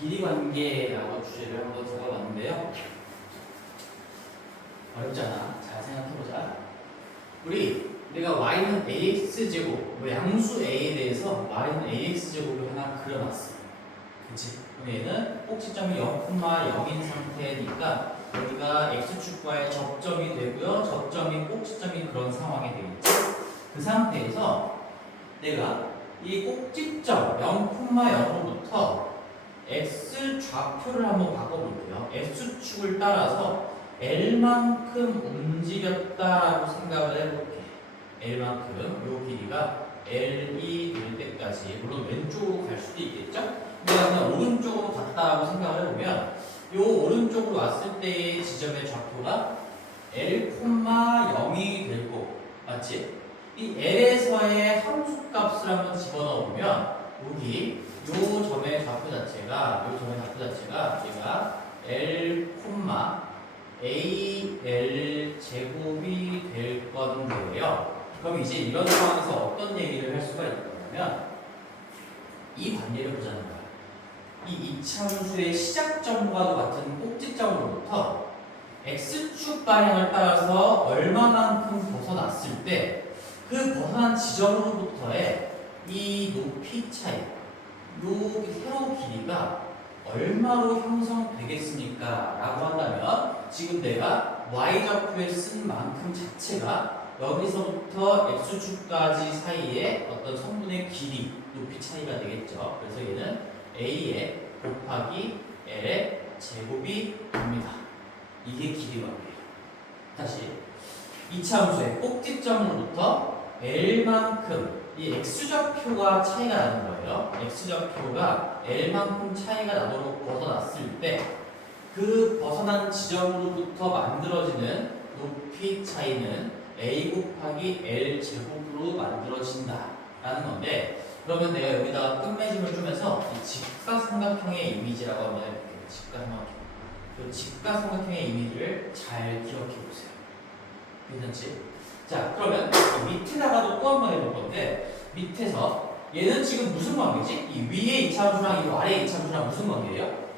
길이 관계라고 주제를 한번 적어봤는데요. 어렵잖아. 잘 생각해보자. 내가 y는 ax제곱, 양수 a에 대해서 y는 ax제곱을 하나 그려놨어. 그치? 그럼 얘는 꼭지점이 0,0인 상태니까 여기가 x축과의 접점이 되고요. 접점이 꼭지점이 그런 상황이 되겠죠. 그 상태에서 내가 이 꼭지점 0,0으로부터 x 좌표를 한번 바꿔볼게요. x축을 따라서 L만큼 움직였다라고 생각을 해볼게. L만큼 요 길이가 L이 될 때까지, 물론 왼쪽으로 갈 수도 있겠죠? 내가 그냥 오른쪽으로 갔다라고 생각을 해보면 요 오른쪽으로 왔을 때의 지점의 좌표가 L,0이 될 거고, 맞지? 이 L에서의 함수값을 한번 집어넣어보면 여기 요 점의 좌표 자체가 얘가 L, AL 제곱이 될 건데요. 그럼 이제 이런 상황에서 어떤 얘기를 할 수가 있냐면 이 관계를 보자는 거야. 이 이차함수의 시작점과도 같은 꼭지점으로부터 x축 방향을 따라서 얼마만큼 벗어났을 때 그 벗어난 지점으로부터의 이 높이 차이, 요 세로 길이가 얼마로 형성되겠습니까? 라고 한다면 지금 내가 y좌표에 쓴 만큼 자체가 여기서부터 x축까지 사이의 어떤 성분의 길이, 높이 차이가 되겠죠. 그래서 얘는 a의 곱하기 l의 제곱이 됩니다. 이게 길이 관계예요. 다시 이차 함수의 꼭지점으로부터 L만큼 이 x좌표가 차이가 나는 거예요. x좌표가 L만큼 차이가 나도록 벗어났을 때 그 벗어난 지점으로부터 만들어지는 높이 차이는 a 곱하기 L 제곱으로 만들어진다 라는 건데, 그러면 내가 여기다가 끝맺음을 주면서 이 직사삼각형의 이미지라고 한번 해볼게요. 직사삼각형. 그 직사삼각형의 이미지를 잘 기억해 보세요. 괜찮지? 자, 그러면 밑에다가도 또 한 번 해볼 건데, 밑에서 얘는 지금 무슨 관계지? 이 위에 이차함수랑 이 아래 이차함수랑 무슨 관계예요?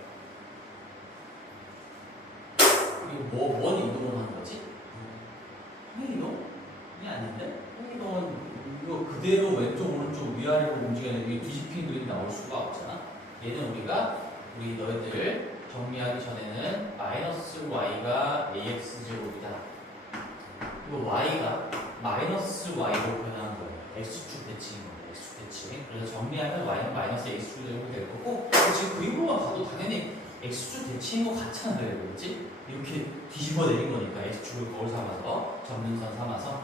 이거 뭔 이동을 하는 거지? 회이동이 아닌데? 회이동은 이거 그대로 왼쪽 오른쪽 위아래로 움직이는 게 뒤집히는 그림이 나올 수가 없잖아. 얘는 우리 너희들 정리하기 전에는 마이너스 y가 ax제곱이다. 그리고 y가 마이너스 y로 변하는 거예요. x축 대칭인 거예요. x축 대칭. 그래서 정리하면 y는 마이너스 x축 제곱이 될 거고, 지금 그림으로만 봐도 당연히 x축 대칭인 거 같잖아. 그렇지? 이렇게 뒤집어 내린 거니까 x축을 거울 삼아서 접는선 삼아서.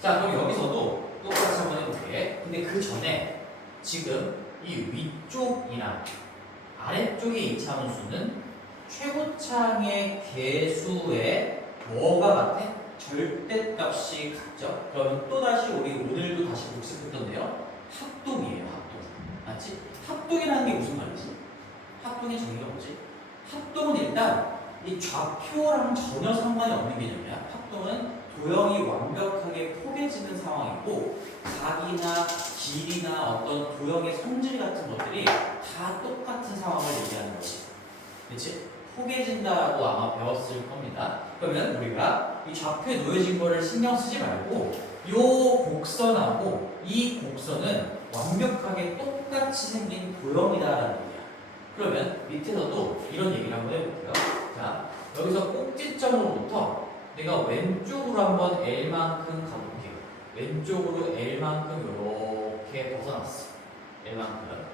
자, 그럼 여기서도 똑같이 한번 해볼게. 근데 그 전에 지금 이 위쪽이랑 아래쪽의 이차함수는 최고창의 개수에 뭐가 같아? 절대값이 같죠? 그러면 또다시 우리 오늘도 다시 복습했던데요. 합동이에요. 합동. 맞지? 합동이라는 게 무슨 말이지? 합동의 정의가 뭐지? 합동은 일단 이 좌표랑 전혀 상관이 없는 개념이야. 합동은 도형이 완벽하게 포개지는 상황이고, 각이나 길이나 어떤 도형의 성질 같은 것들이 다 똑같은 상황을 얘기하는 거지. 그치? 포개진다라고 아마 배웠을 겁니다. 그러면 우리가 이 좌표에 놓여진 거를 신경 쓰지 말고 요 곡선하고 이 곡선은 완벽하게 똑같이 생긴 도형이다라는 얘기야. 그러면 밑에서도 이런 얘기를 한번 해볼게요. 자, 여기서 꼭지점으로부터 내가 왼쪽으로 한번 L만큼 가볼게요. 왼쪽으로 L만큼 이렇게 벗어났어. L만큼.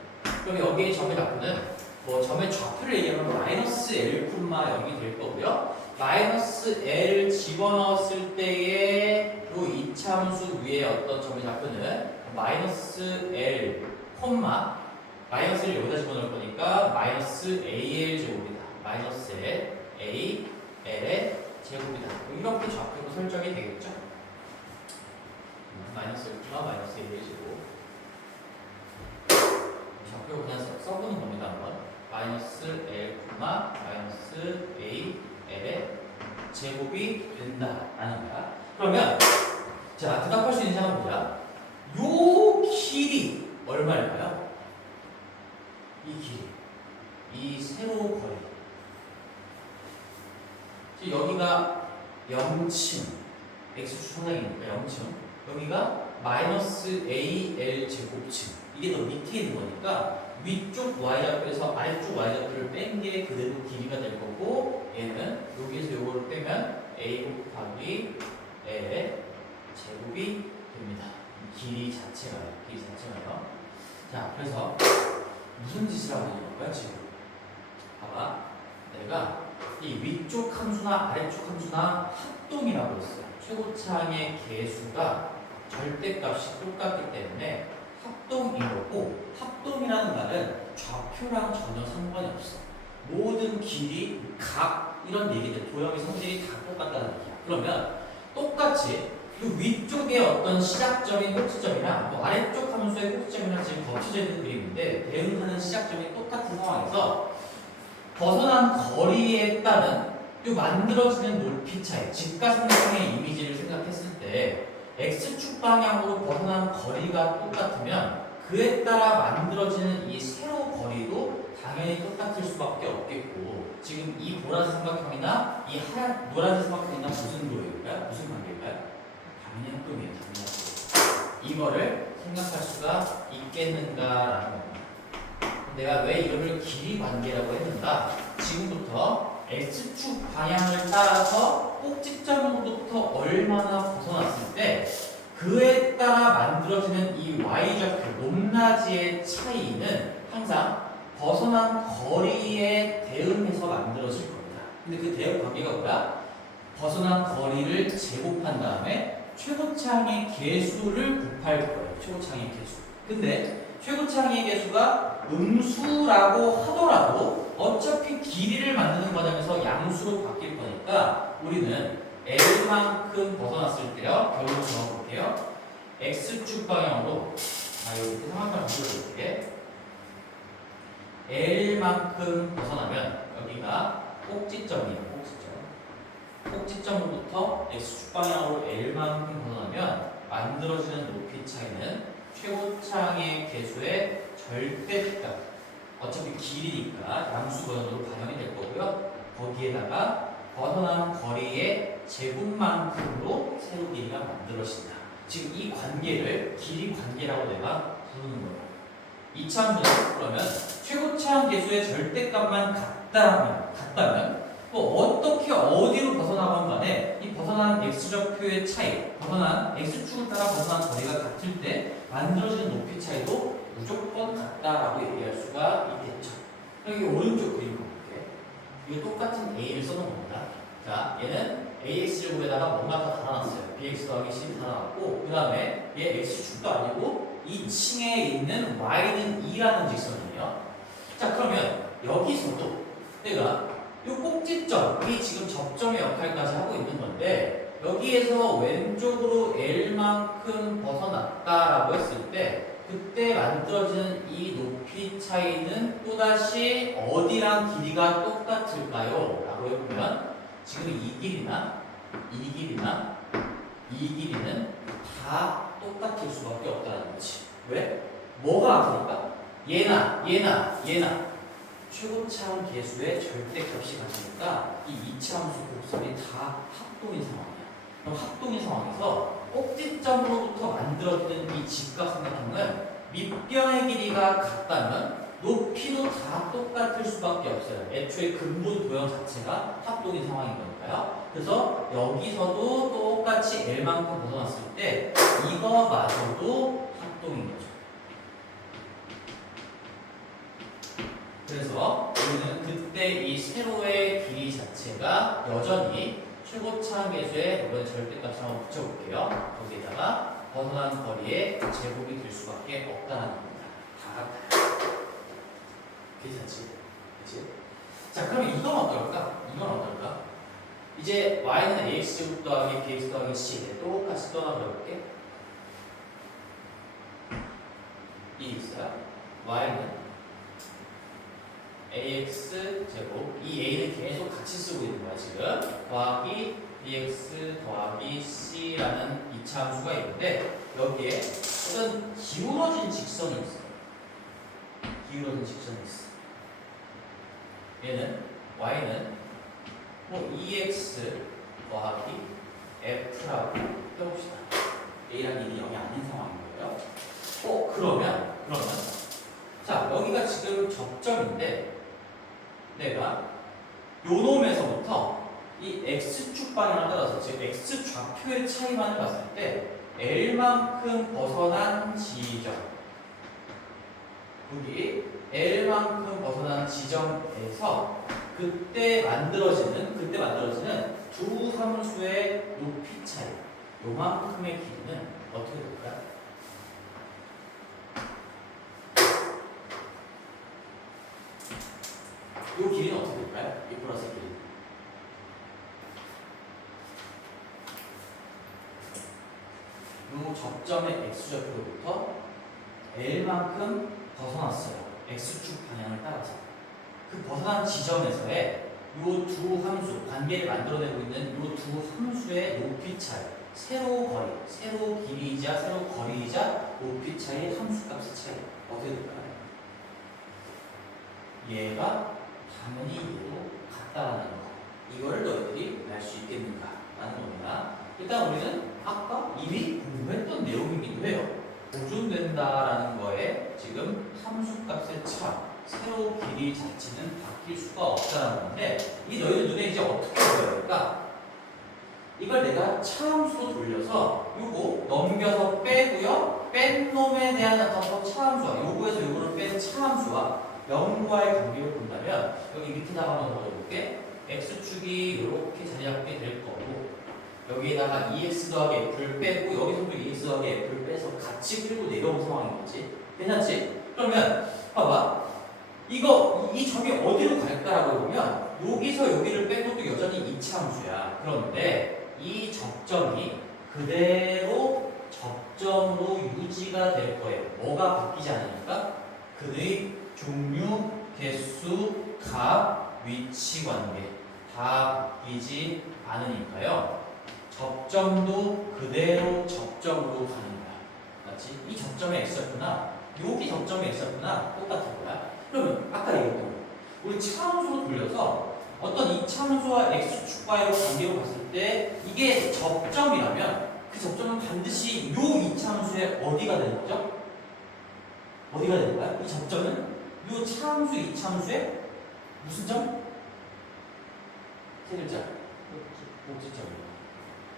그럼 여기에 점의 좌표는 점의 좌표를 얘기하면 마이너스 L, 0이 될 거고요. 마이너스 L 집어넣었을 때의 요 이차함수 위에 어떤 점의 좌표는 마이너스 L, 마이너스를 여기다 집어넣을 거니까 마이너스 AL 제곱이다. 마이너스 A, L의 제곱이다. 이렇게 좌표로 설정이 되겠죠. 마이너스 1, 마이너스 AL 제곱. 좌표 그냥 써보는 겁니다. 한번. 마이너스 L, 마이너스 A, L의 제곱이 된다라는 거야. 그러면 자, 대답할 수 있는 사람 보자. 요 길이 얼마일까요? 이 길이. 이 0층 x축 상당이니까 0층 여기가 마이너스 AL 제곱층 이게 더 밑에 있는 거니까 위쪽 y좌표에서 아래쪽 y좌표를 뺀 게 그대로 길이가 될 거고 얘는 여기에서 요거를 빼면 a 곱하기 L 제곱이 됩니다. 길이 자체가요. 자, 그래서 무슨 짓을 하고 있는 거야 지금? 봐봐, 내가 이 위쪽 함수나 아래쪽 함수나 합동이라고 했어요. 최고차항의 개수가 절대값이 똑같기 때문에 합동인 거고, 합동이라는 말은 좌표랑 전혀 상관이 없어. 모든 길이, 각 이런 얘기들, 도형의 성질이 다 똑같다는 얘기야. 그러면 똑같이 이 위쪽에 어떤 시작점인 꼭지점이랑 또 아래쪽 함수의 꼭지점이랑 지금 겹쳐져 있는 그림인데 대응하는 시작점이 똑같은 상황에서 벗어난 거리에 따른 이 만들어지는 높이 차이, 직가상승의 이미지를 생각했을 때 x축 방향으로 벗어난 거리가 똑같으면 그에 따라 만들어지는 이 세로 거리도 당연히 똑같을 수밖에 없겠고, 지금 이 보라색 삼각형이나 이 하얀 노란색 삼각형이나 무슨 도형일까요? 무슨 관계일까요? 당연히 합동이에요. 이거를 생각할 수가 있겠는가라는 겁니다. 내가 왜 이거를 길이 관계라고 했는가? 지금부터 x축 방향을 따라서 꼭지점으로부터 얼마나 벗어났을 때 그에 따라 만들어지는 이 y좌표 높낮이의 차이는 항상 벗어난 거리에 대응해서 만들어질 겁니다. 근데 그 대응 관계가 뭐야? 벗어난 거리를 제곱한 다음에 최고차항의 개수를 곱할 거예요. 최고차항의 개수. 근데 최고차항의 개수가 음수라고 하더라도 어차피 길이를 만드는 과정에서 양수로 바뀔 거니까 우리는 L만큼 벗어났을 때요. 결론 적어볼게요. X축 방향으로 여기 상황을 만들어볼게. L만큼 벗어나면 여기가 꼭지점이에요. 꼭지점으로부터 X축 방향으로 L만큼 벗어나면 만들어지는 높이 차이는 최고차항의 개수의 절대값, 어차피 길이니까 양수 버전으로 반영이 될 거고요. 거기에다가 벗어난 거리의 제곱만큼으로 세로 길이가 만들어진다. 지금 이 관계를 길이 관계라고 내가 부르는 거예요. 이차 함수는 그러면 최고차항 개수의 절대값만 같다면 뭐 어떻게 어디로 벗어나건 간에 이 벗어난 x좌표의 차이, 벗어난 x축을 따라 벗어난 거리가 같을 때 만들어지는 높이 차이도 무조건 같다라고 얘기할 수가 있겠죠. 여기 오른쪽 그림 볼게요. 이거 똑같은 a를 써놓은 겁니다. 자, 얘는 ax제곱에다가 뭔가 다 달아놨어요. bx 더하기 c 달아놨고, 그 다음에 얘 x축도 아니고 2층에 있는 y는 2라는 직선이에요. 자, 그러면 여기서도 내가 이 꼭지점이 지금 접점의 역할까지 하고 있는 건데, 여기에서 왼쪽으로 L만큼 벗어났다라고 했을 때 그때 만들어지는 이 높이 차이는 또다시 어디랑 길이가 똑같을까요? 라고 해보면 지금 이 길이나 이 길이나 이 길이는 다 똑같을 수밖에 없다는 거지. 왜? 뭐가 같으니까? 얘나 최고차항 개수의 절대값이 같으니까 이 이차함수 곱셈이 다 합동인 상황이야. 그럼 합동인 상황에서 꼭지점으로부터 만들어지는 이 직각삼각형은 밑변의 길이가 같다면 높이도 다 똑같을 수밖에 없어요. 애초에 근본 도형 자체가 합동인 상황인 거니까요. 그래서 여기서도 똑같이 L만큼 벗어났을 때 이거마저도 합동인 거죠. 그래서 우리는 그때 이 세로의 길이 자체가 여전히 최고차항 개수의 이번에 절대값을 한번 붙여볼게요. 거기에다가 벗어난 거리의 제곱이 될 수밖에 없다는 겁니다. 다 같아요. 괜찮지? 그치? 자, 그러면 이건 어떨까? 이제 y는 ax제곱 더하기 bx 더하기 c 똑같이 떠나버려볼게. 이 있어요. y는 ax제곱, 이 a는 계속 같이 쓰고 있는 거야 지금. 더하기 bx 더하기 c라는 이차 함수가 있는데 여기에 어떤 기울어진 직선이 있어. 얘는 y는 뭐 2x 더하기 F라고 해봅시다. A랑 1이 0이 아닌 상황인 거예요. 그러면 자, 여기가 지금 접점인데 내가 요 놈에서부터 이 X축 방향을 따라서 즉 X 좌표의 차이만을 봤을 때 L만큼 벗어난 지점, 여기 L만큼 벗어난 지점에서 그때 만들어지는 두 함수의 높이 차이, 요만큼의 길이는 어떻게 될까요? 요 길이는 어떻게 될까요? 이 플러스 길이. 요 접점의 X좌표로부터 L만큼 벗어났어요. X축 방향을 따라서. 그 벗어난 지점에서의 요 두 함수, 관계를 만들어내고 있는 요 두 함수의 높이 차이, 세로 거리, 세로 길이이자 세로 거리이자 높이 차이, 함수값의 차이 어떻게 될까요? 얘가 당연히 얘도 같다라는 거. 이거를 너희들이 알 수 있겠는가? 라는 겁니다. 일단 우리는 아까 이미 공부했던 내용이기도 해요. 보존된다라는 거에 지금 함수값의 차, 세로 길이 자체는 바뀔 수가 없다는 건데 이 너희들 눈에 이제 어떻게 보여야 될까? 이걸 내가 차함수로 돌려서 요거 넘겨서 빼고요. 뺀 놈에 대한 어떤 차함수와 요거에서 요거를 뺀 차함수와 0과의 관계를 본다면 여기 밑에다가 한번 넣어볼게. X축이 이렇게 자리 잡게 될 거고 여기에다가 2x 더하기 f를 빼고 여기서도 2x 더하기 f를 빼서 같이 끌고 내려온 상황인 거지. 괜찮지? 그러면 봐봐. 이 점이 어디로 갈까라고 보면 여기서 여기를 빼고도 여전히 2차 함수야. 그런데 이 접점이 그대로 접점으로 유지가 될 거예요. 뭐가 바뀌지 않으니까? 그의 종류, 개수, 값, 위치 관계 다 바뀌지 않으니까요. 접점도 그대로 접점으로 가는 거야. 맞지? 이 접점의 x좌표나 여기 접점의 x좌표나 똑같은 거야. 그러면 아까 얘기했던 거 우리 차함수로 돌려서 어떤 이 차함수와 x축과의 관계로 봤을 때 이게 접점이라면 그 접점은 반드시 요 이차함수의 어디가 되는 거죠? 어디가 되는 거야? 이 접점은 요 차함수 이차함수의 무슨 점? 세 글자 꼭지점이에요.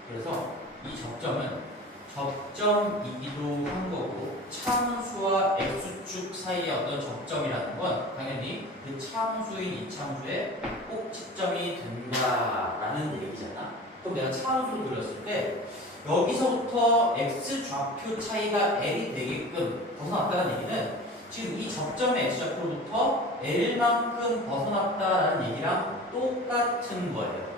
그래서 이 접점은 접점이기도 한 거고 차함수와 x축 사이의 어떤 접점이라는 건 당연히 그 차함수인 이차함수의 꼭지점이 된다라는 얘기잖아. 그럼 내가 차함수로 돌렸을 때 여기서부터 x좌표 차이가 l이 되게끔 벗어났다는 얘기는 지금 이 접점의 x좌표로부터 l만큼 벗어났다라는 얘기랑 똑같은 거예요.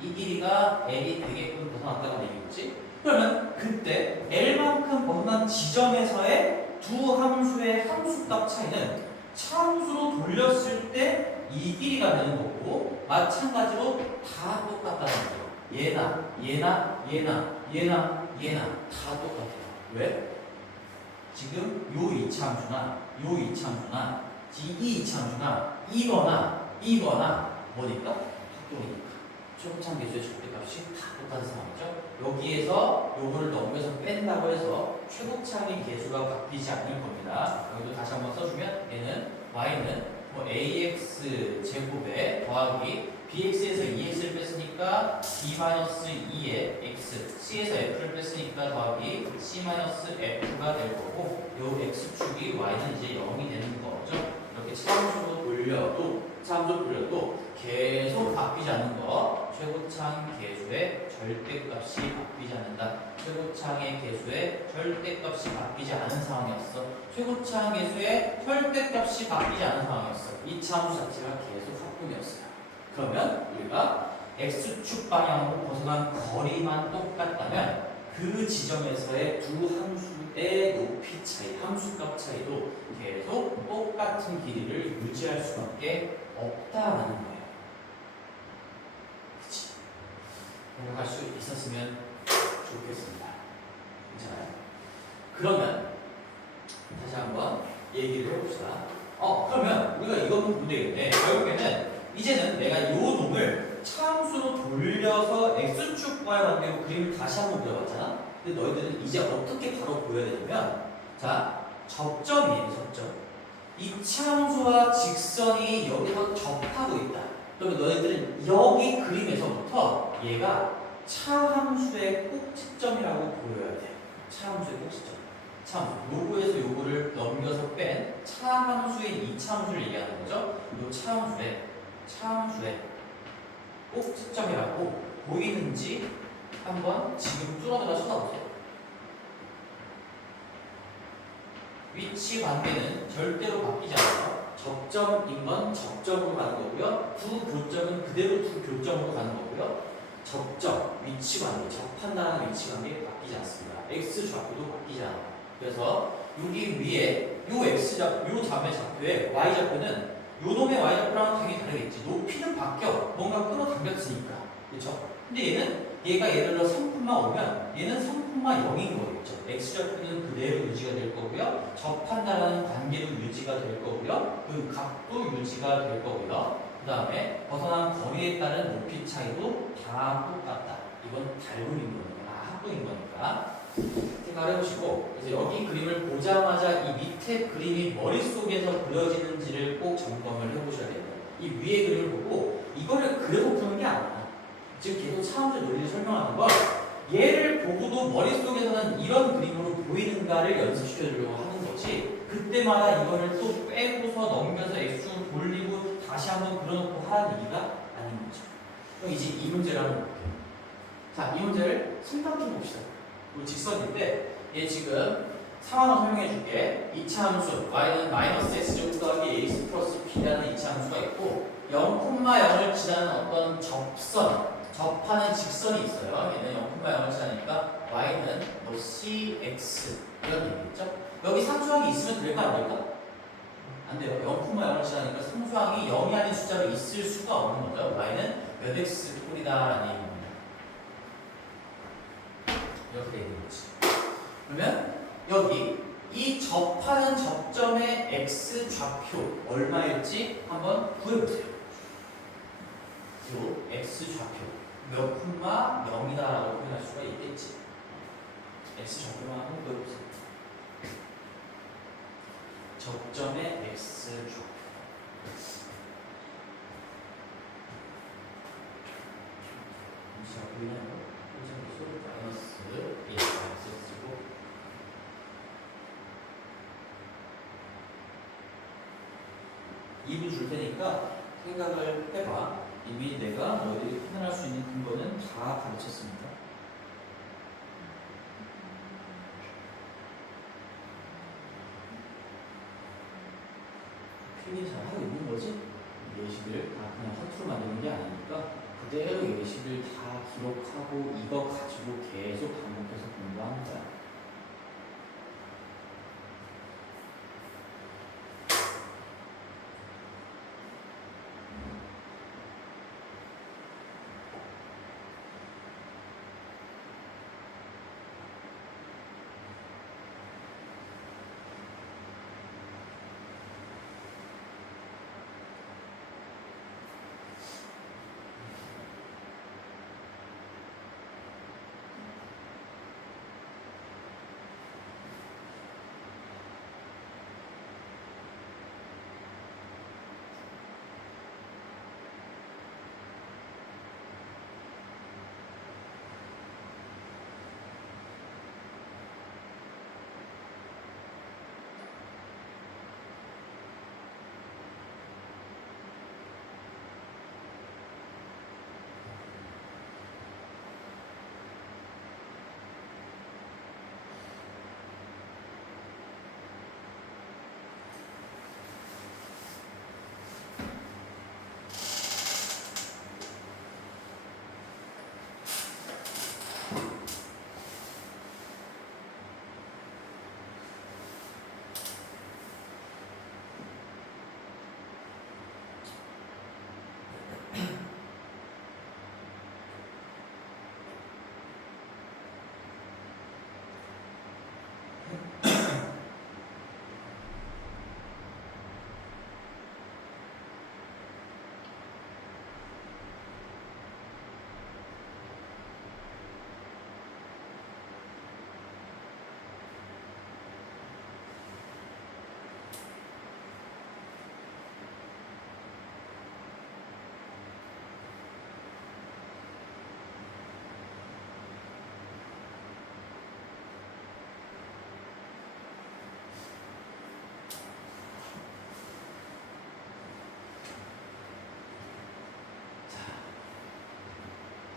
이 길이가 l이 되게끔 벗어났다는 얘기겠지? 그러면 그때 l만큼 벗어난 지점에서의 두 함수의 함수값 차이는 차함수로 돌렸을 때 이 길이가 되는 거고 마찬가지로 다 똑같다는 거예요. 얘나 다 똑같아요. 왜? 지금 요 이차함수나 이 이차함수나 이거나 뭐니까? 합동이니까. 최고참 계수의 절대값이 다 똑같은 상황이죠. 여기에서 요거를 넘겨서 뺀다고 해서 최고참의 계수가 바뀌지 않을 겁니다. 여기도 다시 한번 써주면 얘는 y는 뭐 ax 제곱에 더하기 bx에서 2x를 뺐으니까 b-2의 x, c에서 f를 뺐으니까 더하기 c-f가 될 거고 요 x축이 y는 이제 0이 되는 거죠. 이렇게 차함수로 돌려도 계속 바뀌지 않는 거 최고창 계수의 절대값이 바뀌지 않는다. 최고창의 계수의 절대값이 바뀌지 않은 상황이었어. 최고창 계수의 절대값이 바뀌지 않은 상황이었어. 이 차함수 자체가 계속 합동이었어요. 그러면 우리가 x축 방향으로 벗어난 거리만 똑같다면 그 지점에서의 두 함수의 높이 차이, 함수값 차이도 계속 똑같은 길이를 유지할 수밖에 없다라는 거예요. 그치? 생각할 수 있었으면 좋겠습니다. 괜찮아요? 그러면 다시 한번 얘기를 해봅시다. 그러면 우리가 이것도 문제겠네. 결국에는 이제는 내가 요 놈을 차함수로 돌려서 x축과의 관계로 그림을 다시 한번 그려봤잖아. 근데 너희들은 이제 어떻게 바로 보여야 되냐면, 자, 접점이에요, 접점. 이 차함수와 직선이 여기서 접하고 있다. 그러면 너희들은 여기 그림에서부터 얘가 차함수의 꼭지점이라고 보여야 돼. 차함수의 꼭지점. 차함수. 요거에서 요거를 넘겨서 뺀 차함수인 이 차함수를 얘기하는 거죠. 요 차함수의 꼭지점이라고 보이는지 한번 지금 뚫어내가 쳐다보세요. 위치 관계는 절대로 바뀌지 않아요. 접점인 건 접점으로 가는 거고요. 두 교점은 그대로 두 교점으로 가는 거고요. 접점, 위치 관계, 접한다는 위치 관계 바뀌지 않습니다. x 좌표도 바뀌지 않아요. 그래서 여기 위에 요 x 좌표, 요 자매 좌표에 y 좌표는 요 놈의 y 좌표랑은 당연히 다르겠지. 높이는 바뀌어. 뭔가 끌어당겼으니까. 그렇죠? 근데 얘가 예를 들어 3콤마 오면 얘는 3콤마 0인 거겠죠. x좌표는 그대로 유지가 될 거고요. 접한다라는 관계도 유지가 될 거고요. 그 각도 유지가 될 거고요. 그 다음에 벗어난 거리에 따른 높이 차이도 다 똑같다. 이건 닮음인 거니까, 합동인 거니까 생각을 해보시고, 그래서 여기 그림을 보자마자 이 밑에 그림이 머릿속에서 그려지는지를 꼭 점검을 해보셔야 돼요. 이 위에 그림을 보고 이거를 그려서 푸는 게 아니야. 지금 계속 차함수 논리를 설명하는 건 얘를 보고도 머릿속에서는 이런 그림으로 보이는가를 연습시켜주려고 하는 거지, 그때마다 이거를 또 빼고서 넘겨서 x축을 돌리고 다시 한번 그려놓고 하라는 얘기가 아닌 거죠. 그럼 이제 이 문제를 한번 볼게요. 자, 이 문제를 생각해 봅시다. 우리 직선인데 얘 지금 상황을 설명해 줄게. 2차 함수 y는 마이너스 x제곱 더하기 ax 플러스 b라는 2차 함수가 있고 0,0을 지나는 어떤 접하는 직선이 있어요. 얘는 0,0을 지나니까 y는 뭐 cx 이런 얘기겠죠. 여기 상수항이 있으면 될까 안 될까? 안 돼요. 0,0을 지나니까 상수항이 0이 아닌 숫자로 있을 수가 없는 거죠. y는 몇 x 꼴이다라는 얘기입니다. 이렇게 되는 거지. 그러면 여기 이 접하는 접점의 x 좌표 얼마일지 한번 구해보세요. 요 x 좌표 몇 콤마 0이다라고 표현할 수가 있겠지. x 좌표만 한번 구해보세요. 접점의 x 좌표. 자, 보이나요? 마이너스 1 x제곱 2분 줄 테니까 생각을 해봐. 이미 내가 너희들이 표현할 수 있는 근거는 다 가르쳤습니다. 표현이 잘 하고 있는 거지? 예식을 다 그냥 허투루 만드는 게 아니니까 그대로 예식을 다 기록하고 이거 가지고 계속 반복해서 공부하는 거야.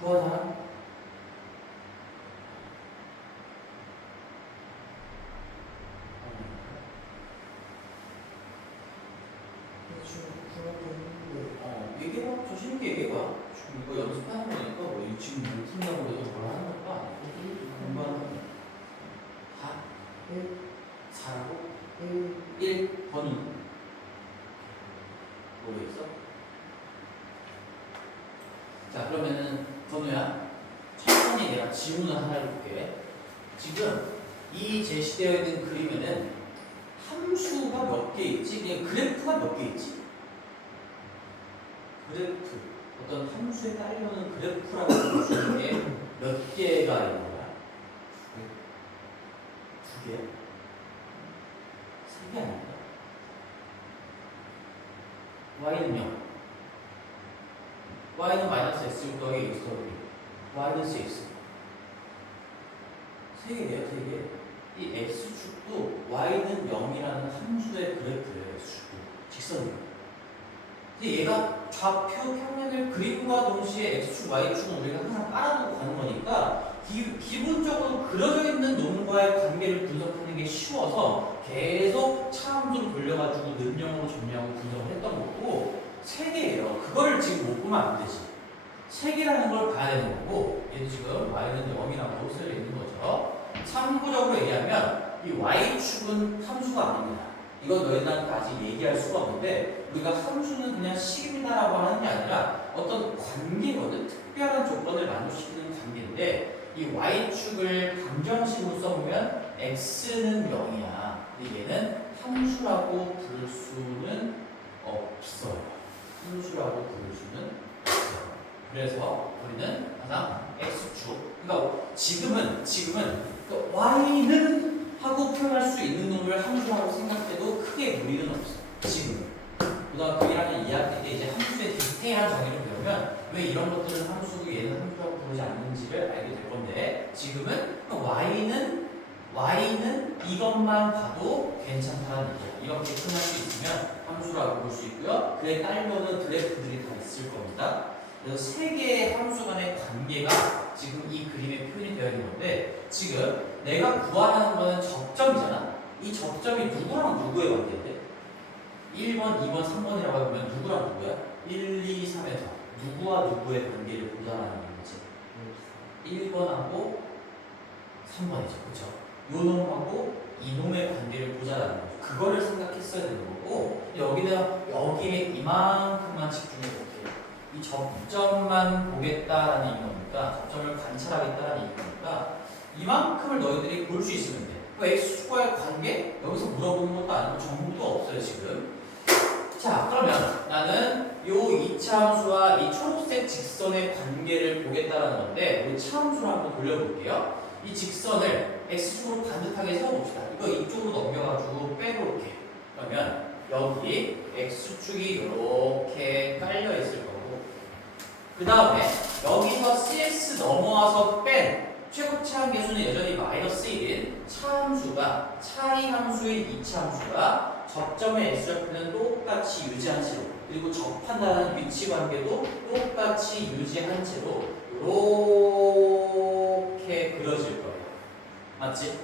구하잖아. 얘기해봐. 저 쉽게 얘기해봐. 지금 이거 연습하는 거니까 뭐 지금 못 푼다고 해서 뭘 하는 것도 아니고 공부하는 거야. 다 4라고 1 번우 모르겠어? 자, 그러면은 건우야, 천천히 내가 지문을 하나 해볼게. 지금 이 제시되어 있는 그림에는 함수가 몇 개 있지? 그냥 그래프가 몇 개 있지? 그래프, 어떤 함수에 따르는 그래프라고 보시는 게 몇 개가 있는 거야? 두 개? 세 개 아닌가? y는 0, y는 마이너스 x 더하기 x 더하기 마이너스 x. 세 개예요, 세 개. 이 x축도 y는 0이라는 함수의 그래프예요, x축도. 직선이에요. 근데 얘가 좌표 평면을 그림과 동시에 x축, y축은 우리가 항상 깔아두고 가는 거니까 기본적으로 그려져 있는 놈과의 관계를 분석하는 게 쉬워서 계속 차함수로 돌려가지고 는영으로 정리하고 분석을 했던 거고, 세 개예요. 그거를 지금 못 보면 안 되지. 세 개라는 걸 봐야 되는 거고, 얘는 지금 y는 0이라고 쓰여 있는 거죠. 참고적으로 얘기하면 이 y축은 함수가 아닙니다. 이건 너희들한테 아직 얘기할 수가 없는데, 우리가 함수는 그냥 식입니다라고 하는 게 아니라 어떤 관계거든. 특별한 조건을 만족시키는 관계인데, 이 y축을 방정식으로 써보면 x는 0이야. 근데 얘는 함수라고 부를 수는 없어요. 함수라고 부를 수는 없어요. 그래서 우리는 항상 x축, 그러니까 지금은 그러니까 y는 하고 표현할 수 있는 놈을 함수라고 생각해도 크게 무리는 없어. 지금 고등학교 1학년 2학기 때 이제 함수의 디테일한 정의를 배우면 왜 이런 것들은 함수고 얘는 함수라고 부르지 않는지를 알게 될 건데, 지금은 y는 이것만 봐도 괜찮다는 얘기야. 이렇게 표현할 수 있으면 함수라고 볼 수 있고요. 그에 따르는 그래프들이 다 있을 겁니다. 그래서 세 개의 함수 간의 관계가 지금 이 그림에 표현이 되어 있는 건데, 지금 내가 구하는 거는 접점이잖아. 이 접점이 누구랑 누구의 관계인데? 1번, 2번, 3번이라고 하면 누구랑 누구야? 1, 2, 3에서 누구와 누구의 관계를 보자라는 거지. 1번하고 3번이죠. 그쵸? 요 놈하고 이놈의 관계를 보자라는 거죠. 그거를 생각했어야 되는 거고, 여기에 이만큼만 집중해 볼게요. 이 접점만 보겠다라는 의미니까, 접점을 관찰하겠다라는 의미니까 이만큼을 너희들이 볼 수 있으면 돼. 그 x축과의 관계 여기서 물어보는 것도 아니고 정보도 없어요 지금. 자, 그러면 나는 요 2차 함수와 이 초록색 직선의 관계를 보겠다라는 건데, 우리 차 함수로 한번 돌려볼게요. 이 직선을 x축으로 반듯하게 세워봅시다. 이거 이쪽으로 넘겨가지고 빼볼게. 그러면 여기 x축이 이렇게 깔려 있을 거고, 그 다음에 여기서 cx 넘어와서 뺀 최고 차항 계수는 여전히 마이너스 1인 차함수가, 차이 함수인 2차 함수가 접점의 x좌표는 똑같이 유지한 채로, 그리고 접한다는 위치 관계도 똑같이 유지한 채로 이렇게 그려질 거예요. 맞지?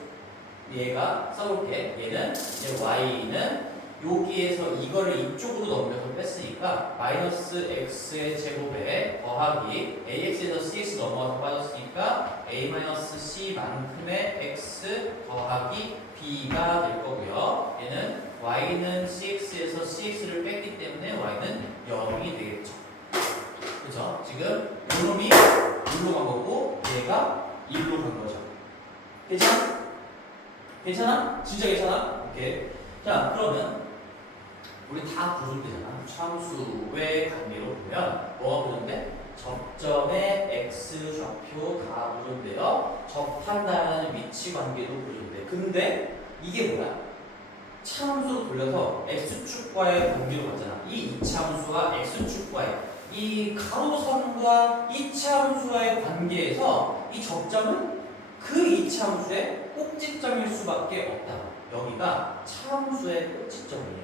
얘가 써볼게. 얘는 이제 y는 여기에서 이거를 이쪽으로 넘겨서 뺐으니까 마이너스 x의 제곱에 더하기 ax에서 cx 넘어와서 빠졌으니까 a 마이너스 c만큼의 x 더하기 b가 될 거고요. 얘는 y는 cx에서 cx를 뺐기 때문에 y는 0이 되겠죠. 그죠? 지금 이놈이 1로 간 거고 얘가 1로 간 거죠. 괜찮아? 괜찮아? 진짜 괜찮아? 오케이. 자, 그러면 우리 다 구분되잖아. 참수의 관계로 보면 뭐가 구분돼? 접점의 x 좌표 다 구분돼요. 접한다는 위치 관계도 구분돼. 근데 이게 뭐야? 차함수로 돌려서 x축과의 관계로 봤잖아. 이 이차함수와 x축과의 이 가로선과 이차함수와의 관계에서 이 접점은 그 이차함수의 꼭지점일 수밖에 없다. 여기가 차함수의 꼭지점이에요.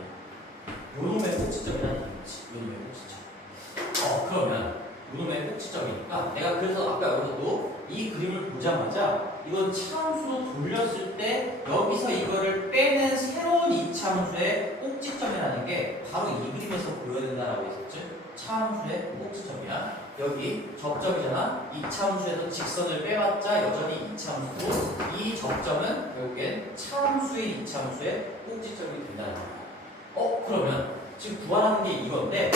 요놈의 꼭지점이라는 얘기지. 요놈의 꼭지점. 그러면 요놈의 꼭지점이니까 내가 그래서 아까 여기서도 이 그림을 보자마자 이건 차함수로 돌렸을 때 여기서 이거를 빼는 새로운 이차함수의 꼭지점이라는 게 바로 이 그림에서 보여야 된다라고 했었죠. 차함수의 꼭지점이야. 여기 접점이잖아. 이차함수에서 직선을 빼봤자 여전히 이차함수고 이 접점은 결국엔 차함수의 이차함수의 꼭지점이 된다는 거야. 그러면 지금 구하라는 게 이건데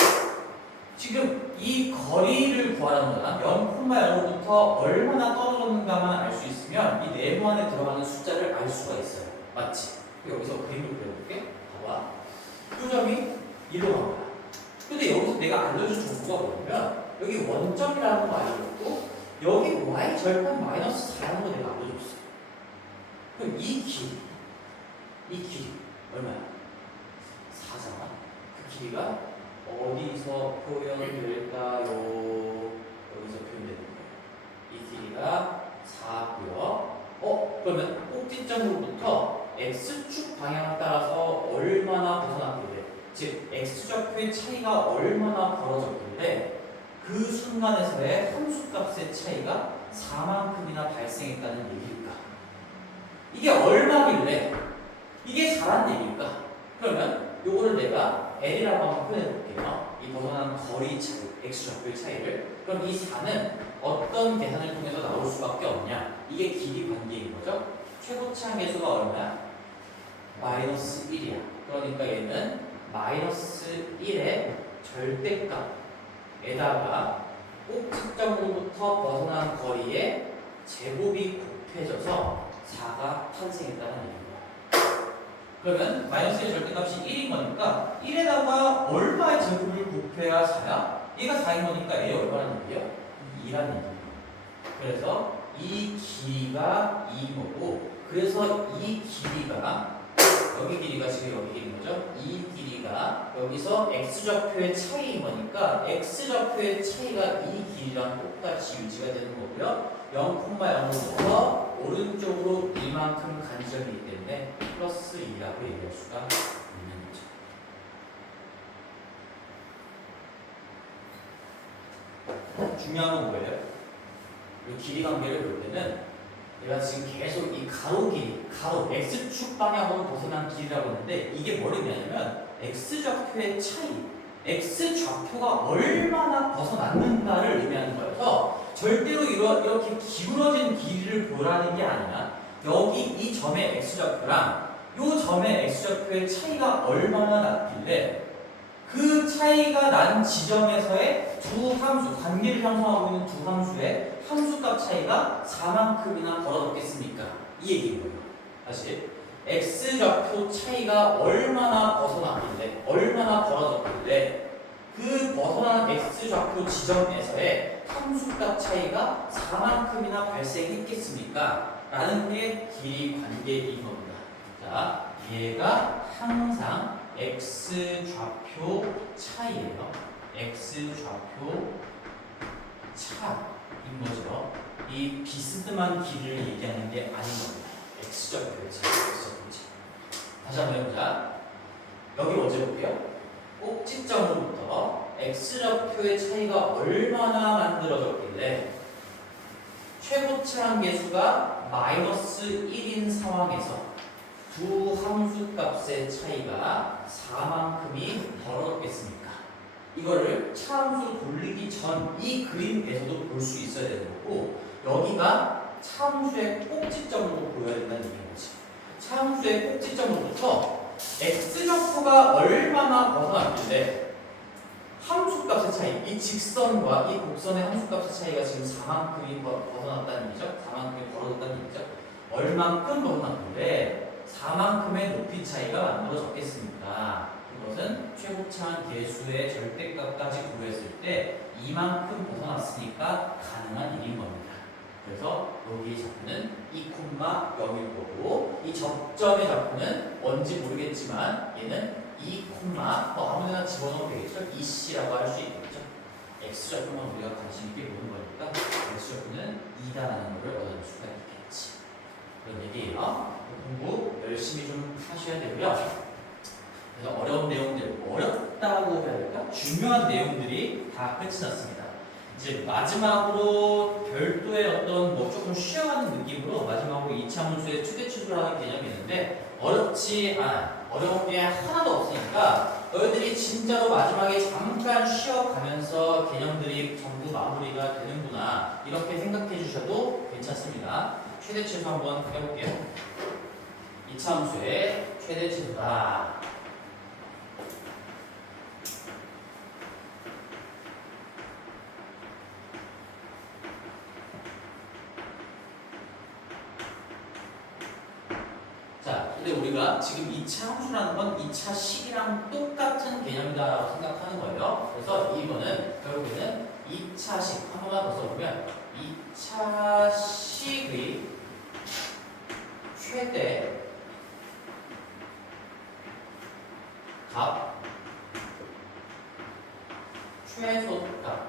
지금 이 거리를 구하라는 거잖아. 0,0부터 얼마나 떨어졌는가만 알 수 있으면 이 네모 안에 들어가는 숫자를 알 수가 있어요. 맞지? 여기서 그림을 그려볼게. 봐봐. 요점이 이리로 간 거야. 근데 여기서 내가 알려준 정보가 뭐냐면 여기 원점이라는 거 알려줬고 여기 y 절편 마이너스 4라는 거 내가 알려줬어. 그럼 이 길이 얼마야? 4잖아. 그 길이가 어디서 표현될까요? 여기서 표현되는 거예요. 이 길이가 4고요. 그러면 꼭지점으로부터 x축 방향을 따라서 얼마나 벗어났길래, 즉 x좌표의 차이가 얼마나 벌어졌길래 그 순간에서의 함수값의 차이가 4만큼이나 발생했다는 얘기일까? 이게 얼마길래 이게 4란 얘기일까? 그러면 요거를 내가 L이라고 한번 표현해 볼게요. 이 벗어난 거리 차이, x좌표의 차이를. 그럼 이 4는 어떤 계산을 통해서 나올 수밖에 없냐? 이게 길이 관계인 거죠. 최고차항 계수가 얼마야? 마이너스 1이야. 그러니까 얘는 마이너스 1의 절대값에다가 꼭지점으로부터 벗어난 거리의 제곱이 곱해져서 4가 탄생했다는 얘기입니다. 그러면 마이너스의 절대값이 1인 거니까 1에다가 얼마의 제곱을 곱해야 4야? 얘가 4인 거니까 얘 얼마라는 얘기야? 2라는 얘기야. 그래서 이 길이가 2인 거고, 그래서 이 길이가 여기 길이가 지금 여기 길이인 거죠? 이 길이가 여기서 x좌표의 차이인 거니까 x좌표의 차이가 이 길이랑 똑같이 유지가 되는 거고요. 0,0부터 오른쪽으로 이만큼 간 지점이기 때문에 플러스 2라고 얘기할 수가 있는 거죠. 중요한 건 뭐예요? 이 길이 관계를 볼 때는 내가 지금 계속 이 가로 길이, x축 방향으로 벗어난 길이라고 하는데 이게 뭘 의미하냐면 x좌표의 차이, x좌표가 얼마나 벗어났는가를 의미하는 거여서 절대로 이렇게 기울어진 길이를 보라는 게 아니라 여기 이 점의 x좌표랑 이 점의 x좌표의 차이가 얼마나 났길래 그 차이가 난 지점에서의 두 함수, 관계를 형성하고 있는 두 함수의 함수값 차이가 4만큼이나 벌어졌겠습니까? 이 얘기인 거예요. 다시 x좌표 차이가 얼마나 벗어났길래, 얼마나 벌어졌길래 그 벗어난 x좌표 지점에서의 함수값 차이가 4만큼이나 발생했겠습니까? 라는 게 길이 관계인 겁니다. 자, 얘가 항상 x좌표 차이예요. x좌표 차인 거죠. 이 비스듬한 길이를 얘기하는 게 아닌 겁니다. x좌표의 차이, x좌표 차이. 다시 한번 해보자. 여기 먼저 볼게요. 꼭지점으로부터 x좌표의 차이가 얼마나 만들어졌길래 최고차항 계수가 마이너스 1인 상황에서 두 함수값의 차이가 4만큼이 벌어졌겠습니까? 이거를 차함수로 돌리기 전 이 그림에서도 볼 수 있어야 되는 거고, 여기가 차함수의 꼭지점으로 보여야 된다는 얘기인 거지. 차함수의 꼭지점으로부터 x좌표가 얼마나 벗어났길래 함수값의 차이, 이 직선과 이 곡선의 함수값의 차이가 지금 4만큼이 벗어났다는 얘기죠. 4만큼이 벌어졌다는 얘기죠. 얼만큼 벗어났길래 4만큼의 높이 차이가 만들어졌겠습니까? 그것은 최고차항 계수의 절대값까지 고려했을 때 이만큼 벗어났으니까 가능한 일인 겁니다. 그래서 여기의 좌표는 2,0일 거고, 이 접점의 좌표는 뭔지 모르겠지만 얘는 2, 아무데나 집어넣으면 되겠죠. 2c라고 할 수 있겠죠. x좌표만 우리가 관심 있게 보는 거니까 x좌표는 2다라는 것을 얻어낼 수가 있겠지. 그런 얘기예요. 공부 열심히 좀 하셔야 되고요. 그래서 어려운 내용들, 어렵다고 해야 될까? 중요한 내용들이 다 끝이 났습니다. 이제 마지막으로 별도의 어떤 뭐 조금 쉬어가는 느낌으로 마지막으로 이차함수의 최대치수라는 개념이 있는데 어렵지 않아. 어려운 게 하나도 없으니까 너희들이 진짜로 마지막에 잠깐 쉬어가면서 개념들이 전부 마무리가 되는구나 이렇게 생각해 주셔도 괜찮습니다. 최대치수 한번 해볼게요. 이차함수의 최대치수다. 자, 근데 우리가 지금 2차 함수라는 건 2차 식이랑 똑같은 개념이다라고 생각하는 거예요. 그래서 이거는 결국에는 2차 식 한 번만 더 써보면 2차 식의 최대 값, 최소값에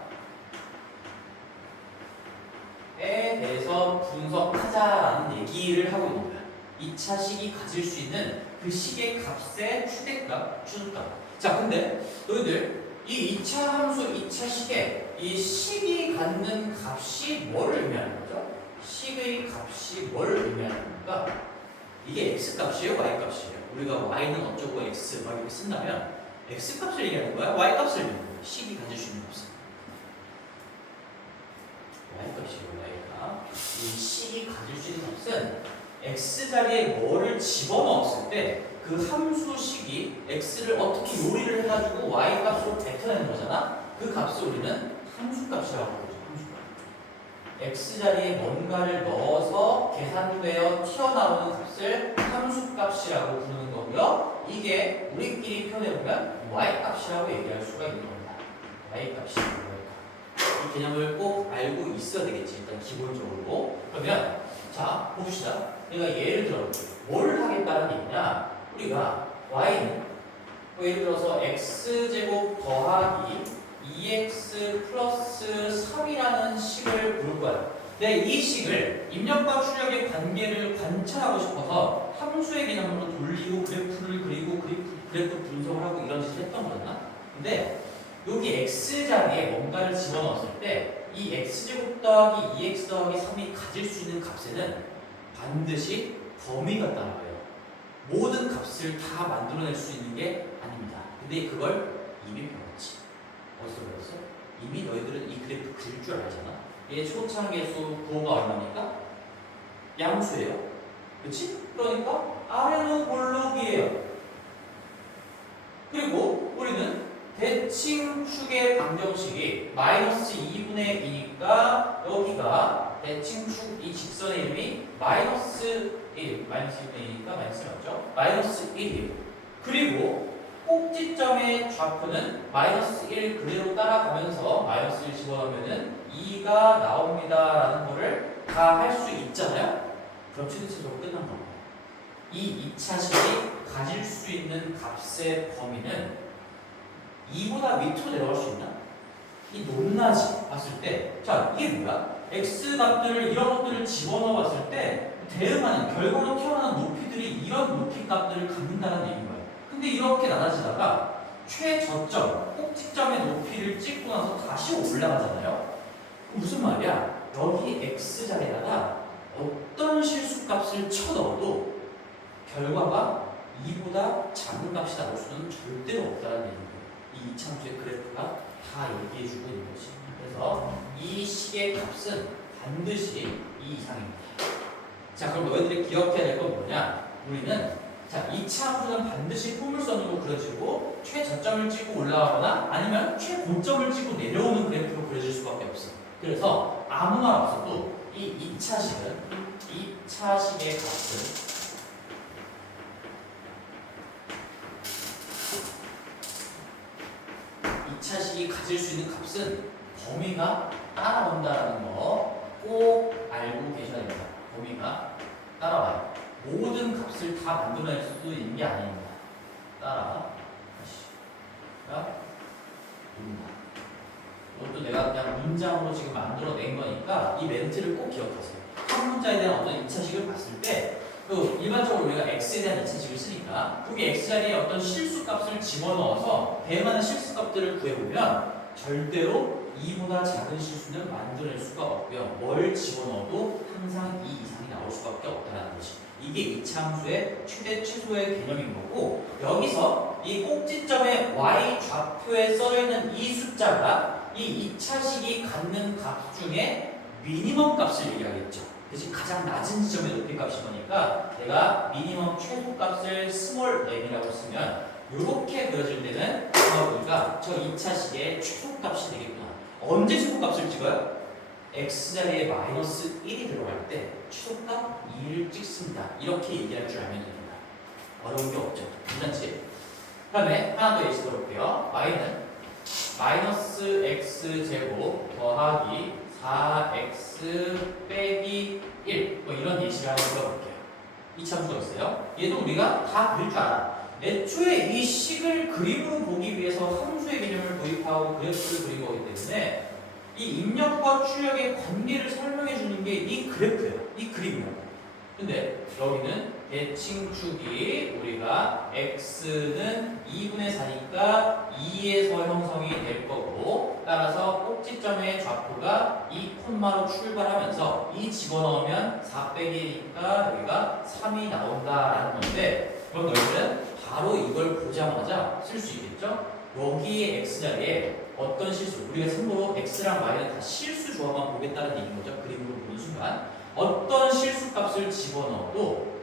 대해서 분석하자라는 얘기를 하고 있는 거야. 2차 식이 가질 수 있는 그 식의 값의 최대값, 최소값. 자, 근데 너희들 이 2차 함수, 2차 식에 이 식이 갖는 값이 뭐를 의미하는 거죠? 식의 값이 뭘 의미하는 겁니까? 이게 x값이에요, y값이에요? 우리가 y는 어쩌고 x 막 이렇게 쓴다면 x값을 얘기하는 거야? y값을 얘기하는 거야? 식이 가질 수 있는 값은 y값이에요, y값. 이 식이 가질 수 있는 값은 x자리에 뭐를 집어넣었을 때 그 함수식이 x를 어떻게 요리를 해가지고 y값으로 뱉어내는 거잖아? 그 값을 우리는 함수값이라고 부르죠. 함수값. x자리에 뭔가를 넣어서 계산되어 튀어나오는 값을 함수값이라고 부르는 거고요. 이게 우리끼리 표현해보면 y값이라고 얘기할 수가 있는 겁니다. y값이라고 y값. 이 개념을 꼭 알고 있어야 되겠지. 일단 기본적으로. 그러면 자, 봅시다. 내가 예를 들어 뭘 하겠다는 얘기냐? 우리가 y는 예를 들어서 x제곱 더하기 2x 플러스 3이라는 식을 볼 거야. 근데 이 식을 입력과 출력의 관계를 관찰하고 싶어서 함수의 개념으로 돌리고 그래프를 그리고 그래프 분석을 하고 이런 식으로 했던 거잖아. 근데 여기 x자리에 뭔가를 집어넣었을 때 이 x제곱 더하기 2x 더하기 3이 가질 수 있는 값에는 반드시 범위가 따라와요. 모든 값을 다 만들어낼 수 있는 게 아닙니다. 근데 그걸 이미 배웠지. 어디서 배웠어? 이미 너희들은 이 그래프 그릴 줄 알잖아. 얘 초창계수 부호가 얼마니까? 양수예요. 그치? 그러니까 아래로 볼록이에요. 그리고 우리는 대칭축의 방정식이 마이너스 2분의 2니까 여기가 대칭축 이 직선의 이름이 마이너스 1, 마이너스 2분의 2니까 마이너스 맞죠? 마이너스 1이에요. 그리고 꼭지점의 좌표는 마이너스 1 그대로 따라가면서 마이너스 1 집어넣으면은 2가 나옵니다라는 거를 다 할 수 있잖아요? 그럼 최대치수로 끝난 겁니다. 이 2차 식이 가질 수 있는 값의 범위는 2보다 밑으로 내려갈 수 있나? 이 높낮이 봤을 때, 자, 이게 뭐야? x 값들을 이런 것들을 집어넣어 봤을 때 대응하는 결과로 튀어나오는 높이들이 이런 높이 값들을 갖는다는 얘기인 거예요. 근데 이렇게 낮아지다가 최저점, 꼭지점의 높이를 찍고 나서 다시 올라가잖아요. 무슨 말이야? 여기 x자리에다가 어떤 실수값을 쳐넣어도 결과가 2보다 작은 값이 나올 수는 절대로 없다는 얘기예요. 이 이차함수의 그래프가 다 얘기해주고 있는 거지. 그래서 이 식의 값은 반드시 이 이상입니다. 자, 그럼 너희들이 기억해야 될 건 뭐냐? 우리는 자, 2차 함수는 반드시 포물선으로 그려지고 최저점을 찍고 올라가거나 아니면 최고점을 찍고 내려오는 그래프로 그려질 수밖에 없어. 그래서 아무나 없어도 이 2차 식은 2차 식의 값은 2차 식이 가질 수 있는 값은 범위가 따라온다는 거 꼭 알고 계셔야 됩니다. 범위가 따라와요. 모든 값을 다 만들어낼 수 있는 게 아닙니다. 따라옵니다. 이것도 내가 그냥 문장으로 지금 만들어낸 거니까 이 멘트를 꼭 기억하세요. 한 문자에 대한 어떤 2차식을 봤을 때 그 일반적으로 우리가 x에 대한 2차식을 쓰니까 여기 x자리에 어떤 실수값을 집어넣어서 대응하는 실수값들을 구해보면 절대로 2보다 작은 실수는 만들어낼 수가 없고요. 뭘 집어넣어도 항상 2 이상이 나올 수밖에 없다는 거지. 이게 이차함수의 최대 최소의 개념인 거고, 여기서 이 꼭지점의 y 좌표에 써져 있는 이 숫자가 이 2차식이 갖는 값 중에 미니멈 값을 얘기하겠죠. 그치? 가장 낮은 지점의 높이 값인 거니까 내가 미니멈 최소 값을 스몰 m이라고 쓰면 이렇게 그려질 때는 우리가 저 2차식의 최소 값이 되겠구나. 언제 최소 값을 찍어요? x자리에 마이너스 1이 들어갈 때 최소값 2를 찍습니다. 이렇게 얘기할 줄 알면 됩니다. 어려운 게 없죠. 괜찮지? 그 다음에 하나 더 예시 들어볼게요. y는 마이너스 x제곱 더하기 4x 빼기 1 뭐 이런 예시를 한번 들어볼게요. 이 참수가 있어요. 얘도 우리가 다 그릴 줄 알아. 애초에 이 식을 그림으로 보기 위해서 함수의 개념을 도입하고 그래프를 그린 거기 때문에 이 입력과 출력의 관계를 설명해 주는 게 이 그래프예요. 이 그림이에요. 근데 여기는 대칭축이 우리가 x는 2분의 4니까 2에서 형성이 될 거고, 따라서 꼭지점의 좌표가 이 콤마로 출발하면서 이 집어넣으면 4 빼기니까 여기가 3이 나온다라는 건데, 그럼 너희들은 바로 이걸 보자마자 쓸 수 있겠죠? 여기에 x자리에 어떤 실수, 우리가 참고로 x랑 y는 다 실수 조합만 보겠다는 얘기인 거죠. 그림으로 보는 순간 어떤 실수 값을 집어넣어도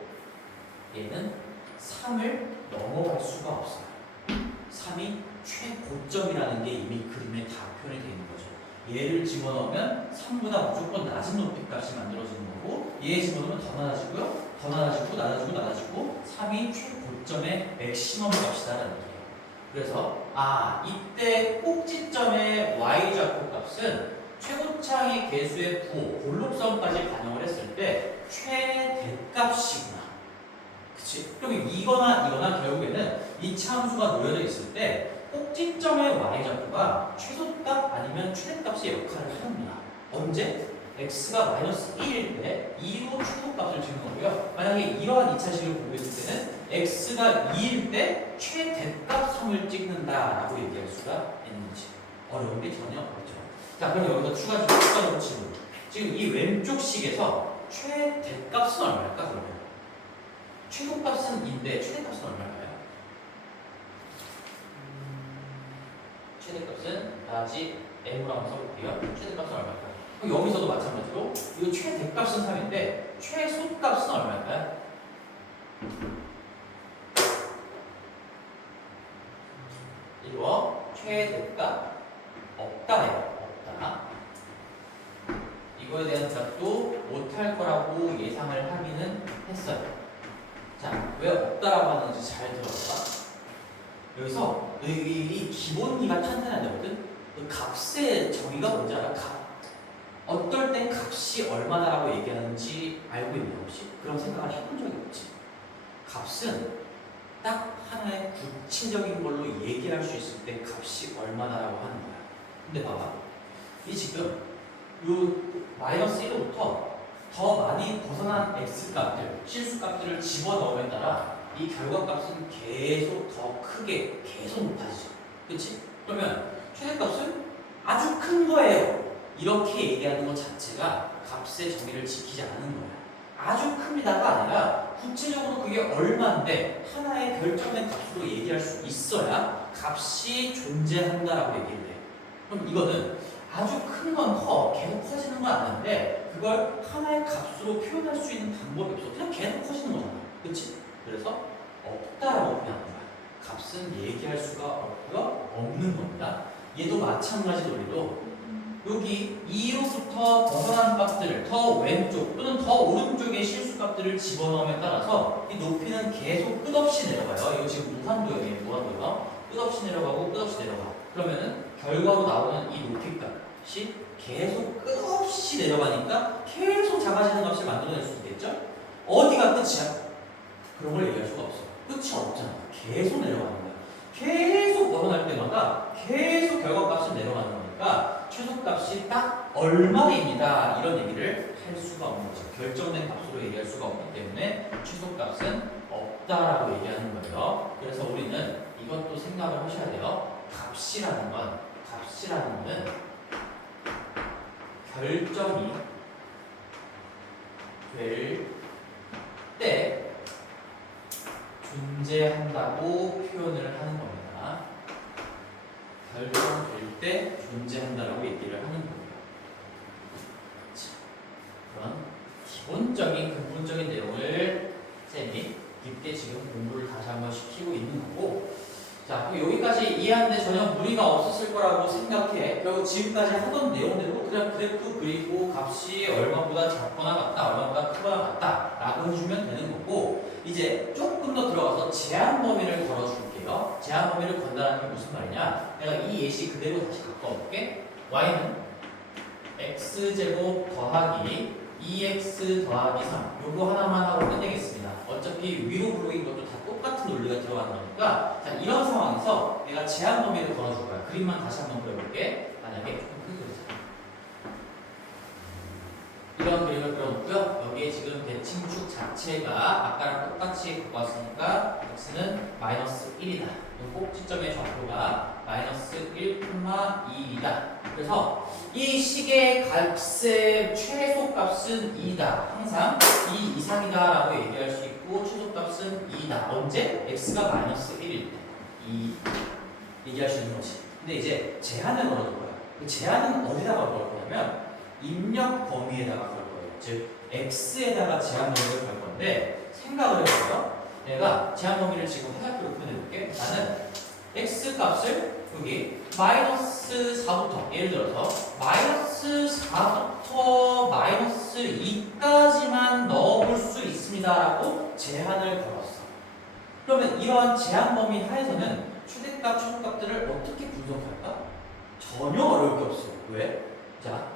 얘는 3을 넘어갈 수가 없어요. 3이 최고점이라는 게 이미 그림에 다 표현이 되어 있는 거죠. 얘를 집어넣으면 3보다 무조건 낮은 높이 값이 만들어지는 거고, 얘 집어넣으면 더 낮아지고요, 더 낮아지고 낮아지고 낮아지고 3이 최고점의 맥시멈 값이다라는 얘기예요. 그래서 이때 꼭지점의 y좌표 값은 최고차의 개수의 부호, 볼록성까지 반영을 했을 때 최대값이구나. 그치? 그럼 이거나 결국에는 이 차함수가 놓여져 있을 때 꼭지점의 y좌표가 최소값 아니면 최대값의 역할을 합니다. 언제? x가 마이너스 1일 때 2로 최소값을 찍는 거고요. 만약에 이러한 2차식을 보고 있을 때는 x가 2일 때 최대값 3을 찍는다라고 얘기할 수가 있는 거지. 어려운 게 전혀 없죠. 자, 그럼 여기서 추가적으로 질문. 지금 이 왼쪽 식에서 최대값은 얼마일까, 그러면? 최소값은 2인데 최대값은 얼마일까요? 최대값은 나지 m으로 한번 써볼게요. 최대값은 얼마일까요? 그럼 여기서도 마찬가지로 이 최대값은 3인데 최소값은 얼마일까요? 이거 최대값 없다예요. 없다. 이거에 대한 대답도 못할 거라고 예상을 하기는 했어요. 자, 왜 없다라고 하는지 잘 들어봐. 여기서 이 기본기가 탄탄해야 되거든. 그 값의 정의가 뭔지 알아? 어떨 땐 값이 얼마다라고 얘기하는지 알고 있는 혹시? 그런 생각을 해본 적이 없지. 값은 딱 하나의 구체적인 걸로 얘기할 수 있을 때 값이 얼마다라고 하는 거야. 근데 봐봐. 이 지금 요 마이너스 1로부터 더 많이 벗어난 x값들, 실수값들을 집어넣음에 따라 이 결과값은 계속 더 크게 계속 높아지죠. 그치? 그러면 최대값은 아주 큰 거예요. 이렇게 얘기하는 것 자체가 값의 정의를 지키지 않은 거야. 아주 큽니다가 아니라 구체적으로 그게 얼마인데 하나의 결정된 값으로 얘기할 수 있어야 값이 존재한다라고 얘기를 해. 그럼 이거는 아주 큰 건 커, 계속 커지는 건 아닌데 그걸 하나의 값으로 표현할 수 있는 방법이 없어. 그냥 계속 커지는 거잖아. 그치? 그래서 없다라고 표현하는 거야. 값은 얘기할 수가 없고요, 없는 겁니다. 얘도 마찬가지 논리로 여기 2로부터 벗어난 값들, 더 왼쪽 또는 더 오른쪽의 실수값들을 집어넣음에 따라서 이 높이는 계속 끝없이 내려가요. 이거 지금 무한도형이에요. 무한도형. 끝없이 내려가고 끝없이 내려가. 그러면은 결과로 나오는 이 높이값이 계속 끝없이 내려가니까 계속 작아지는 값을 만들어낼 수 있겠죠? 어디가 끝이야? 그런 걸 얘기할 수가 없어. 끝이 없잖아. 계속 내려가는 거야. 계속 벗어날 때마다 계속 결과값을 내려가는 거니까 최소값이 딱 얼마입니다. 이런 얘기를 할 수가 없는 거죠. 결정된 값으로 얘기할 수가 없기 때문에 최소값은 없다라고 얘기하는 거예요. 그래서 우리는 이것도 생각을 하셔야 돼요. 값이라는 거는 결정이 될 때 존재한다고 표현을 하는 겁니다. 결정될 때 존재한다라고 얘기를 하는 거예요. 자, 그런 기본적인 근본적인 내용을 쌤이 깊게 지금 공부를 다시 한번 시키고 있는 거고, 자, 그럼 여기까지 이해하는데 전혀 무리가 없었을 거라고 생각해. 그리고 지금까지 하던 내용대로 그냥 그래프 그리고 값이 얼마보다 작거나 같다, 얼마보다 크거나 같다 라고 해주면 되는 거고, 이제 조금 더 들어가서 제한 범위를 걸어줄게요. 제한 범위를 건다는 게 무슨 말이냐? 내가 이 예시 그대로 다시 갖고 와볼게. y는 x제곱 더하기 2x 더하기 3 요거 하나만 하고 끝내겠습니다. 어차피 위로 부르인 것도 다 똑같은 논리가 들어가는 거니까, 자, 이런 상황에서 내가 제한 범위를 걸어줄 거야. 그림만 다시 한번 그려볼게. 만약에 조금 크게 그리자. 이런 그림을 그려놓고요. 여기에 지금 대칭축 자체가 아까랑 똑같이 갖고 왔으니까 x는 마이너스 1이다. 꼭 시점의 좌표가 마이너스 1,2이다. 그래서 이 식의 값의 최소값은 2다. 항상 2 이상이다 라고 얘기할 수 있고, 최소값은 2다. 언제? x가 마이너스 1일 때 2 얘기할 수 있는 거지. 근데 이제 제한을 걸어줄 거야. 그 제한은 어디다가 걸을 거냐면 입력 범위에다가 걸 거예요. 즉 x에다가 제한 범위를 걸 건데, 생각을 해보세요. 내가 제한 범위를 지금 화살표로 표현해볼게. 나는 x 값을 여기 마이너스 4부터, 예를 들어서 마이너스 4부터 마이너스 2까지만 넣어볼 수 있습니다 라고 제한을 걸었어. 그러면 이러한 제한 범위 하에서는 최대값, 최소값들을 어떻게 분석할까? 전혀 어려울 게 없어. 왜? 자,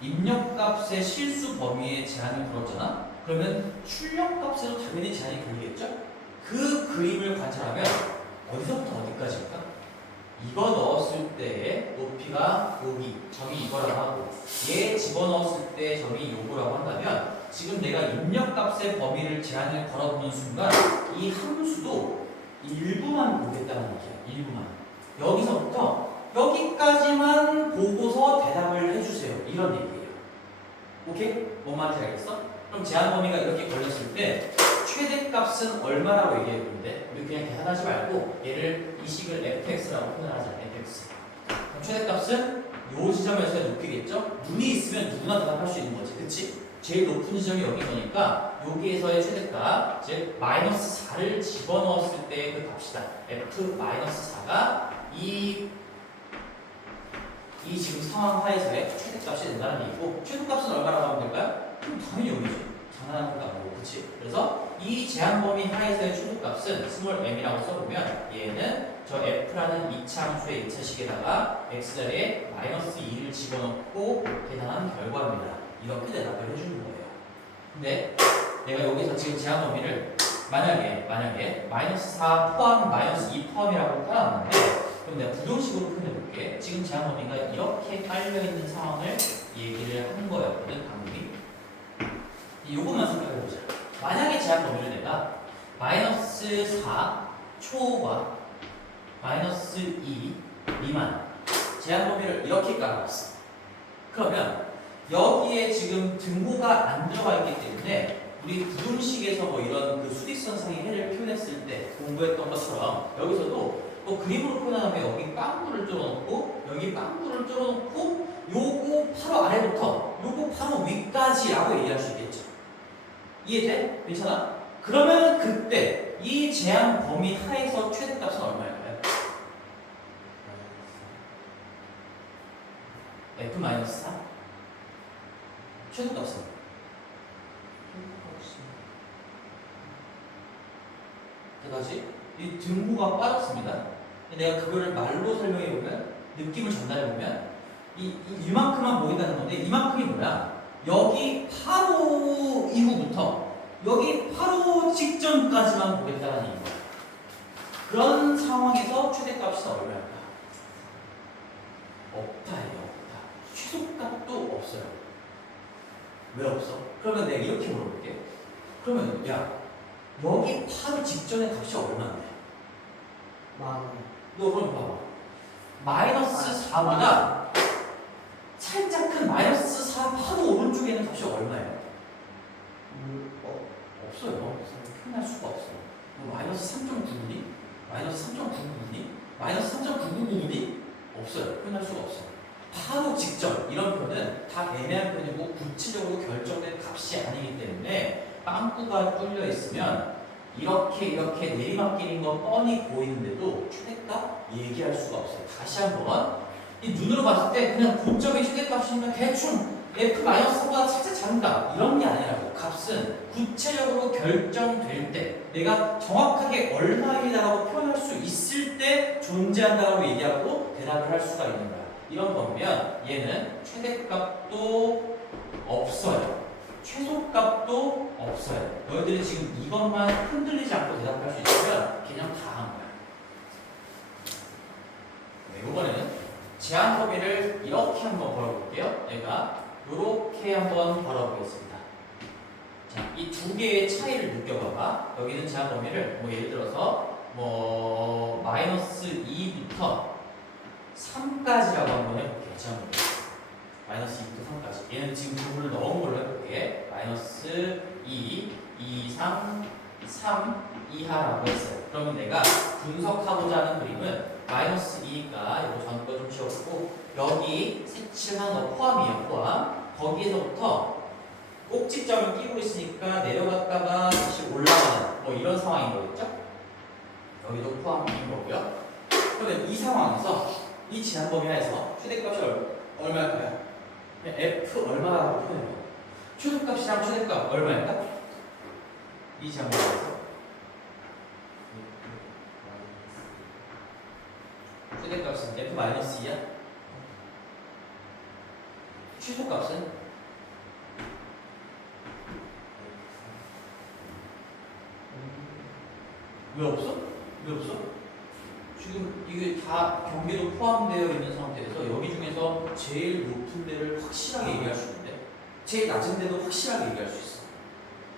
입력값의 실수 범위에 제한을 걸었잖아. 그러면 출력값에도 당연히 제한이 걸리겠죠? 그 그림을 관찰하면 어디서부터 어디까지일까? 이거 넣었을 때 높이가 여기, 점이 이거라고 하고, 얘 집어넣었을 때 점이 요거라고 한다면, 지금 내가 입력값의 범위를 제한을 걸어보는 순간 이 함수도 일부만 보겠다는 얘기야. 일부만. 여기서부터 여기까지만 보고서 대답을 해주세요. 이런 얘기예요. 오케이? 뭔 말인지 알겠어? 그럼 제한 범위가 이렇게 걸렸을 때 최대값은 얼마라고 얘기해보는데, 우리 그냥 계산하지 말고 얘를 이 식을 fx라고 표현하자. fx. 그럼 최대값은 요 지점에서의 높이겠죠? 눈이 있으면 누구나 대답할 수 있는 거지. 그치? 제일 높은 지점이 여기 거니까 여기에서의 최대값, 즉 마이너스 4를 집어넣었을 때의 그 값이다. f 마이너스 4가 이 지금 상황 하에서의 최대값이 된다는 얘기고, 최소값은 얼마라고 하면 될까요? 그럼 당연히 여기죠. 장난하는 것도 아니고, 그치? 그래서 이 제한 범위 하에서의 최소값은 스몰 m이라고 써보면 얘는 저 f라는 이차함수의 2차식에다가 x자리에 마이너스 2를 집어넣고 계산한 결과입니다. 이렇게 대답을 해주는 거예요. 근데 내가 여기서 지금 제한 범위를 만약에 마이너스 4 포함 마이너스 2 포함이라고 깔아놨는데, 그럼 내가 부정식으로 표현해볼게. 지금 제한 범위가 이렇게 깔려있는 상황을 얘기를 하는 거였거든, 방금이. 요것만 생각해보자. 만약에 제한 범위를 내가 마이너스 4 초과 마이너스 2 미만 제한 범위를 이렇게 깔아놨어. 그러면 여기에 지금 등호가 안 들어가 있기 때문에 우리 부등식에서 뭐 이런 그 수직선상의 해를 표현했을 때 공부했던 것처럼 여기서도 뭐 그림으로 표현하면 여기 빵구를 뚫어놓고 여기 빵구를 뚫어놓고 요거 바로 아래부터 요거 바로 위까지라고 얘기할 수 있겠죠. 이해돼? 괜찮아? 그러면 그때 이 제한 범위 하에서 최대값은 얼마일까요? f-4? 최소값은? 다시 이 등호가 빠졌습니다. 내가 그거를 말로 설명해보면, 느낌을 전달해보면 이만큼만 보인다는 건데, 이만큼이 뭐야? 여기 바로 이후부터 여기 바로 직전까지만 보겠다는 얘기야. 그런 상황에서 최대값은 얼마일까? 없다예요. 없다. 최소값도 없어요. 왜 없어? 그러면 내가 이렇게 물어볼게. 그러면 야, 여기 바로 직전의 값이 얼마인데? 너 그럼 봐봐. 마이너스 4보다 살짝 큰 마이너스 바로 오른쪽에 있는 값이 얼마예요? 없어요. 표현할 수가 없어. 마이너스 3.9분이? 마이너스 3.9분이? 마이너스 3.999분이? 없어요. 표현할 수가 없어. 바로 직접 이런 표현은 다 애매한 표현이고 구체적으로 결정된 값이 아니기 때문에 빵꾸가 뚫려 있으면 이렇게 내리막길인 건 뻔히 보이는데도 최대값 얘기할 수가 없어요. 다시 한번 이 눈으로 봤을 때 그냥 본점의 최대값이면 대충 F-3보다 살짝 작은가 이런 게 아니라고. 값은 구체적으로 결정될 때 내가 정확하게 얼마이다라고 표현할 수 있을 때 존재한다고 얘기하고 대답을 할 수가 있는 거야. 이런 거면 얘는 최대값도 없어요. 최소값도 없어요. 너희들이 지금 이것만 흔들리지 않고 대답할 수 있으면 그냥 다 한 거야. 네, 이번에는 제한 범위를 이렇게 한번 걸어볼게요. 내가 이렇게 한번 걸어보겠습니다. 자, 이 두 개의 차이를 느껴봐봐. 여기는 제한 범위를 뭐 예를 들어서 뭐 마이너스 2부터 3까지라고 한번 해볼게요. 제한 범위. 마이너스 2부터 3까지. 얘는 지금 부분을 넣은 걸로 해볼게. 마이너스 2, 2, 3, 3 이하라고 했어요. 그러면 내가 분석하고자 하는 그림은 마이너스 2니까 이거 전거 좀 지워보고 여기 색칠한 거 포함이에요. 포함. 거기에서부터 꼭지점을 끼고 있으니까 내려갔다가 다시 올라가는 뭐 이런 상황인 거겠죠? 여기도 포함인 거고요. 그러면 이 상황에서 이 제한 범위 하에서 최대값이 얼마일까요? F 얼마라고 표현해요. 최소값이랑 최대값 얼마일까? 이 제한 범위에서 최대값은 F-2야? 최소값은? 왜 없어? 왜 없어? 지금 이게 다 경계도 포함되어 있는 상태에서 여기 중에서 제일 높은 데를 확실하게 얘기할 수 있는데 제일 낮은 데도 확실하게 얘기할 수 있어.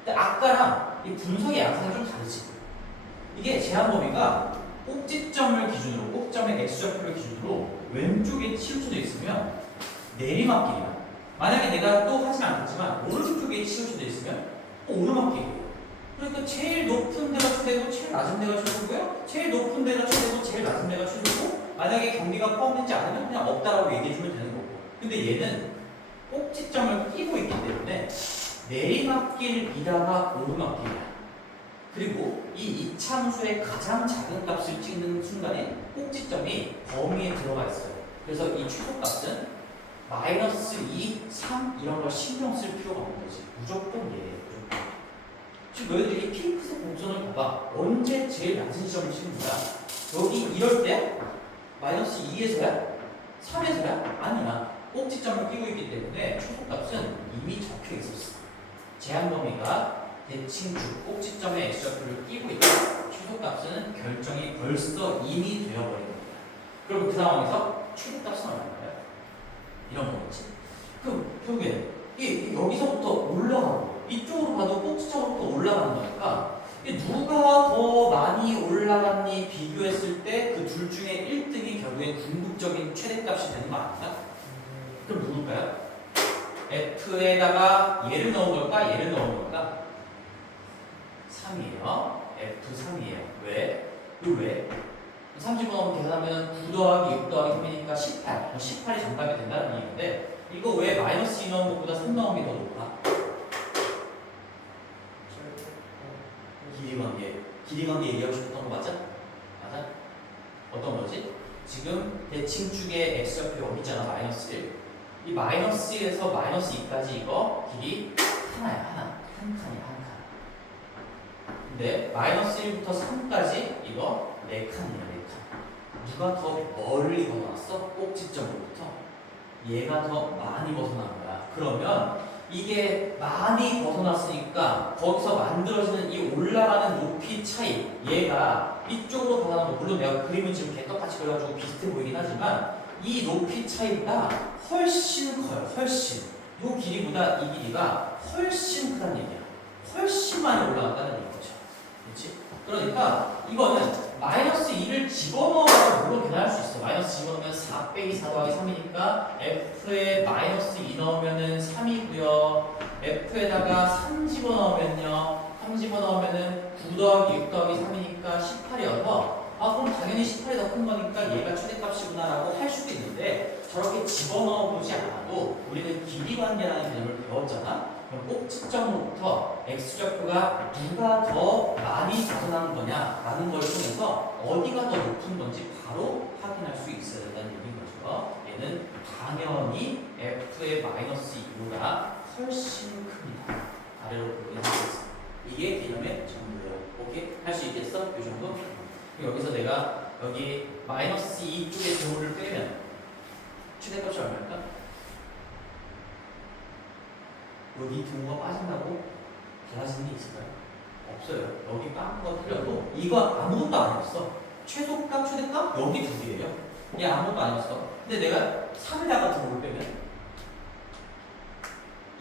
근데 아까랑 이 분석의 양상이 좀 다르지. 이게 제한 범위가 꼭지점을 기준으로, 꼭점의 x좌표를 기준으로 왼쪽에 치우쳐져 있으면 내리막길이야. 만약에 내가 또 하진 않겠지만 오른쪽에 치우쳐져 있으면 오르막길이에요. 그러니까 제일 높은 데가 최대고 제일 낮은 데가 최소고요. 제일 높은 데가 최대고 제일 낮은 데가 최소고 만약에 경계가 포함되지 않으면 그냥 없다라고 얘기해주면 되는 거고. 근데 얘는 꼭지점을 끼고 있기 때문에 내리막길이다가 오르막길이야. 그리고 이 이차함수의 가장 작은 값을 찍는 순간에 꼭지점이 범위에 들어가 있어요. 그래서 이 최소값은 마이너스 2, 3 이런 걸 신경 쓸 필요가 없는 거지. 무조건 얘예요. 무조건. 지금 너희들이 핑크색 곡선을 봐봐. 언제 제일 낮은 지점을 치는 거야? 여기 이럴 때 마이너스 2에서야? 3에서야? 아니야. 꼭지점을 끼고 있기 때문에 최소값은 이미 적혀 있었어. 제한 범위가 대칭축 꼭지점의 x좌표를 끼고 있다. 최소값은 결정이 벌써 이미 되어버린 겁니다. 그럼 그 상황에서 최대값은 얼마일까요? 이런 거겠지. 그럼 결국에 여기서부터 올라가고 이쪽으로 가도 꼭지점으로부터 올라가는 거니까 누가 더 많이 올라갔니 비교했을 때 그 둘 중에 1등이 결국에 궁극적인 최대값이 되는 거 아닌가? 그럼 누굴까요? F에다가 얘를 넣은 걸까? 얘를 넣은 걸까? 3이에요. F3이에요. 왜? 왜? 30번 계산하면 9 더하기 6 더하기 3이니까 18. 18이 정답이 된다는 얘기인데 이거 왜 마이너스 2 넣은 것보다 3 넣은 게 더 높아? 길이 관계 얘기하고 싶었던 거 맞아? 맞아? 어떤 거지? 지금 대칭축의 x좌표 여기 있잖아. 마이너스 1. 이 마이너스 1에서 마이너스 2까지 이거 길이 하나야. 하나. 한 칸이야. 한 칸. 근데 마이너스 1부터 3까지 이거 4칸이야. 4칸. 누가 더 멀리 벗어났어? 꼭지점으로부터. 얘가 더 많이 벗어난 거야. 그러면 이게 많이 벗어났으니까 거기서 만들어지는 이 올라가는 높이 차이, 얘가 이쪽으로 벗어나면 물론 내가 그림은 지금 개떡같이 그려가지고 비슷해 보이긴 하지만 이 높이 차이가 훨씬 커요. 훨씬. 이 길이보다 이 길이가 훨씬 크다는 얘기야. 훨씬 많이 올라갔다는 얘기죠. 그렇지? 그러니까 이거는 마이너스 2를 집어넣어서 물론 계산할 수 있어. 마이너스 집어넣으면 4 빼기 4 더하기 3이니까 F에 마이너스 2 넣으면은 3이고요. F에다가 3 집어넣으면요. 3 집어넣으면은 9 더하기 6 더하기 3이니까 18이어서 아 그럼 당연히 18이 더 큰 거니까 얘가 최대값이구나라고 할 수도 있는데 저렇게 집어넣어 보지 않아도 우리는 길이 관계라는 개념을 배웠잖아. 그럼 꼭 측정으로부터 x좌표가 누가 더 많이 벗어난 거냐라는 걸 통해서 어디가 더 높은 건지 바로 확인할 수 있어야 된다는 얘기인 거죠. 얘는 당연히 f의 마이너스 2보다 훨씬 큽니다. 아래로 보여드리겠습니다. 이게 개념의 전부예요. 오케이? 할 수 있겠어? 이 정도? 여기서 내가 여기 마이너스 2 쪽의 제곱을 빼면 최대값이 얼마일까? 여기 등호가 빠진다고 달라지는 게 있을까요? 없어요. 여기 빠진 거 틀려도 이거 아무것도 아니었어. 최소값, 최대값 여기 두 개예요. 얘 아무것도 아니었어. 근데 내가 3에다가 등호를 빼면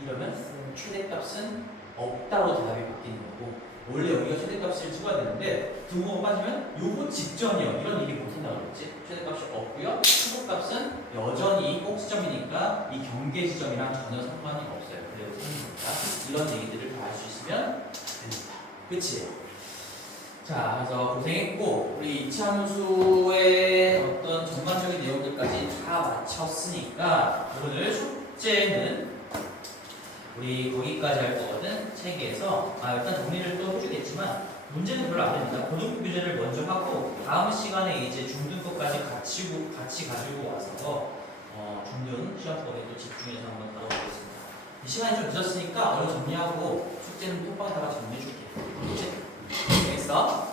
이러면 최대값은 없다로 답이 바뀌는 거고 원래 여기가 최대값을 찍어야 되는데 등호가 빠지면 요거 직전이요. 이런 얘기 못한다고 그랬지. 최대값이 없고요. 최소값은 여전히 꼭지점이니까 이 경계 지점이랑 전혀 상관이 없어요. 그래도 됩니다. 이런 얘기들을 다 할 수 있으면 됩니다. 그치? 자, 그래서 고생했고 우리 이차함수의 어떤 전반적인 내용들까지 다 마쳤으니까 오늘 숙제는 우리 거기까지 할 거거든. 책에서 일단 정리를 또 해주겠지만 문제는 별로 안 됩니다. 고등부 교재를 먼저 하고 다음 시간에 이제 중등 것까지 같이 가지고 와서 중등 시험법에 또 집중해서 한번 다뤄보겠습니다. 이 시간이 좀 늦었으니까 얼른 정리하고 숙제는 톡방에다가 정리해줄게. 그렇지? 알겠어?